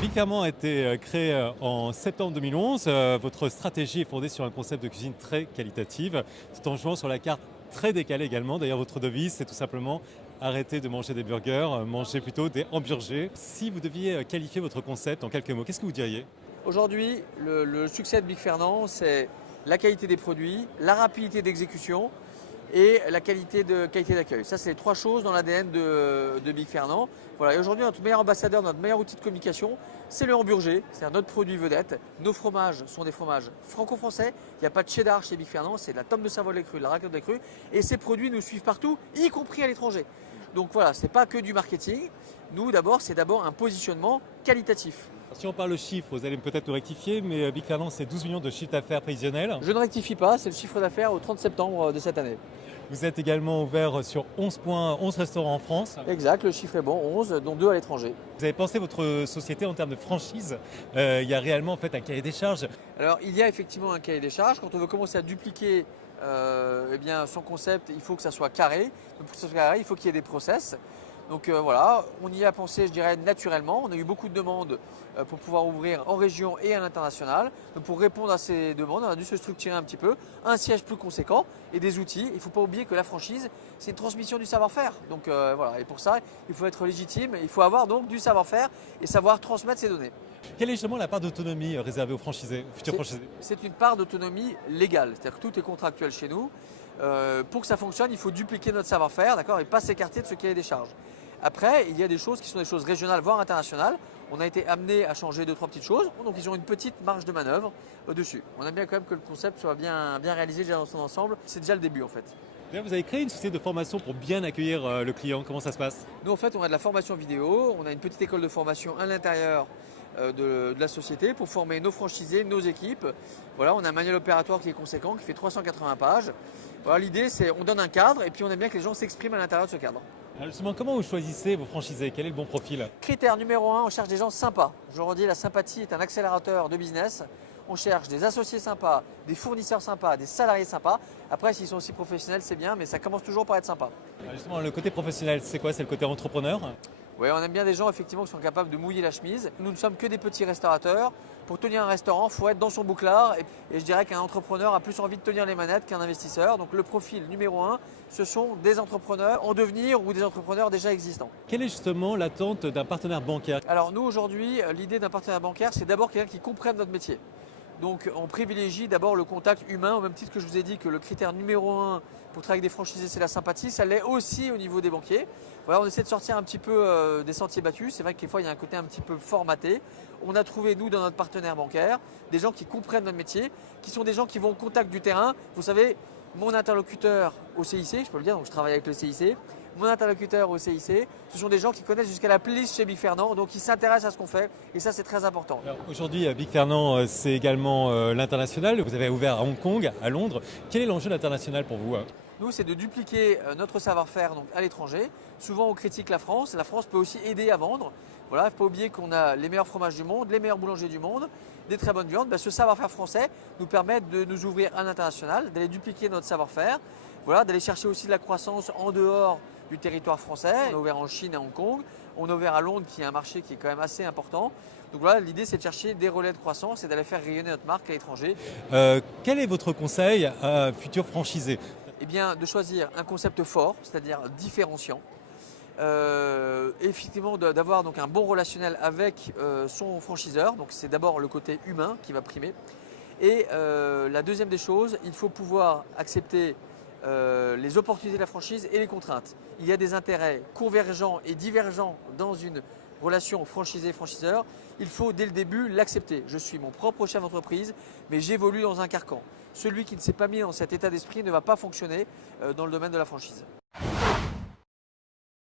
Big Ferment a été créé en septembre 2011. Votre stratégie est fondée sur un concept de cuisine très qualitative, tout en jouant sur la carte très décalée également. D'ailleurs, votre devise, c'est tout simplement arrêter de manger des burgers, manger plutôt des hamburgers. Si vous deviez qualifier votre concept en quelques mots, qu'est-ce que vous diriez? Aujourd'hui, le succès de Big Fernand, c'est la qualité des produits, la rapidité d'exécution et la qualité d'accueil. Ça, c'est les trois choses dans l'ADN de Big Fernand. Voilà. Et aujourd'hui, notre meilleur ambassadeur, notre meilleur outil de communication, c'est le hamburger, c'est notre produit vedette. Nos fromages sont des fromages franco-français. Il n'y a pas de cheddar chez Big Fernand, c'est de la tome de Savoie lait cru, de la raclette lait cru. Et ces produits nous suivent partout, y compris à l'étranger. Donc voilà, ce n'est pas que du marketing. Nous, d'abord, c'est d'abord un positionnement qualitatif. Si on parle chiffres, vous allez peut-être nous rectifier, mais Big Ferment, c'est 12 millions de chiffre d'affaires prévisionnel. Je ne rectifie pas, c'est le chiffre d'affaires au 30 septembre de cette année. Vous êtes également ouvert sur 11 restaurants en France. Exact, le chiffre est bon, 11, dont 2 à l'étranger. Vous avez pensé votre société en termes de franchise. Il y a réellement en fait un cahier des charges. Alors, il y a effectivement un cahier des charges. Quand on veut commencer à dupliquer son concept, il faut que ça soit carré. Donc, pour que ça soit carré, il faut qu'il y ait des process. Donc voilà, on y a pensé, je dirais, naturellement. On a eu beaucoup de demandes pour pouvoir ouvrir en région et à l'international. Donc pour répondre à ces demandes, on a dû se structurer un petit peu, un siège plus conséquent et des outils. Il ne faut pas oublier que la franchise, c'est une transmission du savoir-faire. Donc voilà, et pour ça, il faut être légitime, il faut avoir donc du savoir-faire et savoir transmettre ces données. Quelle est justement la part d'autonomie réservée aux franchisés, aux futurs franchisés? C'est une part d'autonomie légale, c'est-à-dire que tout est contractuel chez nous. Pour que ça fonctionne, il faut dupliquer notre savoir-faire, d'accord, et pas s'écarter de ce cahier des charges. Après, il y a des choses qui sont des choses régionales, voire internationales. On a été amené à changer 2-3 petites choses, donc ils ont une petite marge de manœuvre dessus. On aime bien quand même que le concept soit bien réalisé déjà dans son ensemble. C'est déjà le début en fait. Vous avez créé une société de formation pour bien accueillir le client. Comment ça se passe? Nous en fait, on a de la formation vidéo, on a une petite école de formation à l'intérieur de la société pour former nos franchisés, nos équipes. Voilà, on a un manuel opératoire qui est conséquent, qui fait 380 pages. Voilà, l'idée c'est on donne un cadre et puis on aime bien que les gens s'expriment à l'intérieur de ce cadre. Alors justement, comment vous choisissez vos franchisés? Quel est le bon profil? Critère numéro 1, on cherche des gens sympas. Je redis, la sympathie est un accélérateur de business. On cherche des associés sympas, des fournisseurs sympas, des salariés sympas. Après, s'ils sont aussi professionnels, c'est bien, mais ça commence toujours par être sympa. Alors justement, le côté professionnel, c'est quoi? C'est le côté entrepreneur? Oui, on aime bien des gens effectivement qui sont capables de mouiller la chemise. Nous ne sommes que des petits restaurateurs. Pour tenir un restaurant, il faut être dans son bouclard. Et je dirais qu'un entrepreneur a plus envie de tenir les manettes qu'un investisseur. Donc le profil numéro 1, ce sont des entrepreneurs en devenir ou des entrepreneurs déjà existants. Quelle est justement l'attente d'un partenaire bancaire? Alors nous aujourd'hui, l'idée d'un partenaire bancaire, c'est d'abord quelqu'un qui comprenne notre métier. Donc on privilégie d'abord le contact humain, au même titre que je vous ai dit que le critère numéro 1 pour travailler avec des franchisés, c'est la sympathie. Ça l'est aussi au niveau des banquiers. Voilà, on essaie de sortir un petit peu des sentiers battus. C'est vrai que des fois, il y a un côté un petit peu formaté. On a trouvé, nous, dans notre partenaire bancaire, des gens qui comprennent notre métier, qui sont des gens qui vont au contact du terrain. Vous savez, mon interlocuteur au CIC, je peux le dire, donc je travaille avec le CIC, mon interlocuteur au CIC, ce sont des gens qui connaissent jusqu'à la playlist chez Big Fernand, donc ils s'intéressent à ce qu'on fait et ça c'est très important. Aujourd'hui, Big Ferment, c'est également l'international. Vous avez ouvert à Hong Kong, à Londres. Quel est l'enjeu d'international pour vous? Nous, c'est de dupliquer notre savoir-faire à l'étranger. Souvent, on critique la France. La France peut aussi aider à vendre. Voilà, il ne faut pas oublier qu'on a les meilleurs fromages du monde, les meilleurs boulangers du monde, des très bonnes viandes. Ce savoir-faire français nous permet de nous ouvrir à l'international, d'aller dupliquer notre savoir-faire, voilà, d'aller chercher aussi de la croissance en dehors du territoire français. On a ouvert en Chine et à Hong Kong. On a ouvert à Londres, qui est un marché qui est quand même assez important. Donc voilà, l'idée, c'est de chercher des relais de croissance et d'aller faire rayonner notre marque à l'étranger. Quel est votre conseil à un futur franchisé? Eh bien, de choisir un concept fort, c'est-à-dire différenciant. Effectivement, d'avoir donc un bon relationnel avec son franchiseur. Donc c'est d'abord le côté humain qui va primer. Et la deuxième des choses, il faut pouvoir accepter les opportunités de la franchise et les contraintes. Il y a des intérêts convergents et divergents dans une relation franchisé-franchiseur. Il faut dès le début l'accepter. Je suis mon propre chef d'entreprise, mais j'évolue dans un carcan. Celui qui ne s'est pas mis dans cet état d'esprit ne va pas fonctionner dans le domaine de la franchise.